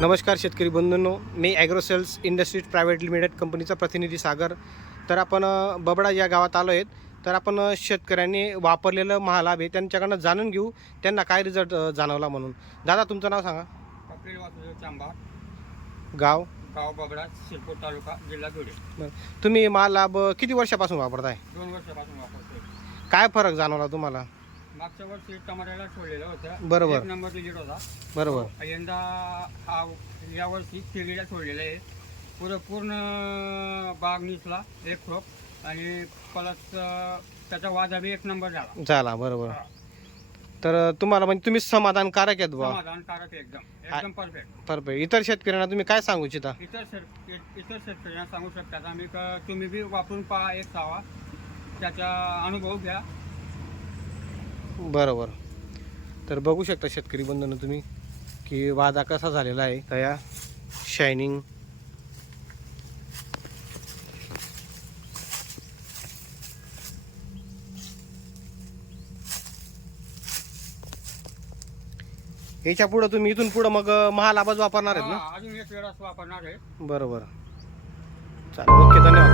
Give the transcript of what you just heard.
नमस्कार शेतकरी बंधूंनो, मी ॲग्रोसेल्स industries private limited कंपनीचा प्रतिनिधी सागर. तर आपण बबडा या गावात आलो आहेत. तर आपण शेतकऱ्यांनी वापरलेलं महालाभ आहे त्यांच्याकडनं जाणून घेऊ त्यांना काय रिझल्ट जाणवला म्हणून. दादा, तुमचं नाव सांगा. कपिल वासुदेव चांभार, गाव. गाव बगडा, शिरपूर तालुका, जिल्हा धुळे. बरं. तुम्ही महालाभ किती वर्षापासून वापरताय? 2 वर्षापासून वापरतोय. काय फरक जाणवला तुम्हाला? मागच्या वर्षी टमाट्याला सोडलेलं होतं, बरोबर. 1 नंबर रिजेक्ट होता. बरोबर. यंदा या वर्षी तिरीला सोडलेलं आहे. पूर्ण बाग निसला, एक फ्रोप आणि प्लस त्याचा वाजा बी 1 नंबर झाला. बरोबर. हा. तर तुम्हाला म्हणजे तुम्ही समाधानकारक आहेत बुवा? समाधानकारक आहे, एकदम परफेक्ट. परफेक्ट. इतर शेतकऱ्यांना तुम्ही काय सांगू इच्छिता? इतर शेतकऱ्यांना सांगू शकतात आम्ही का तुम्ही बी वापरून पहा, एक सावा त्याचा अनुभव घ्या. बरोबर. तर बघू शकता शेतकरी बंधूंनो तुम्ही की वादा कसा झालेला आहे. तया शायनिंग याच्या पुढं तुम्ही इथून पुढं मग महालाभच वापरणार आहेत ना? अजून एक वेळा वापरणार आहे. बरोबर. चालेल. ओके, धन्यवाद.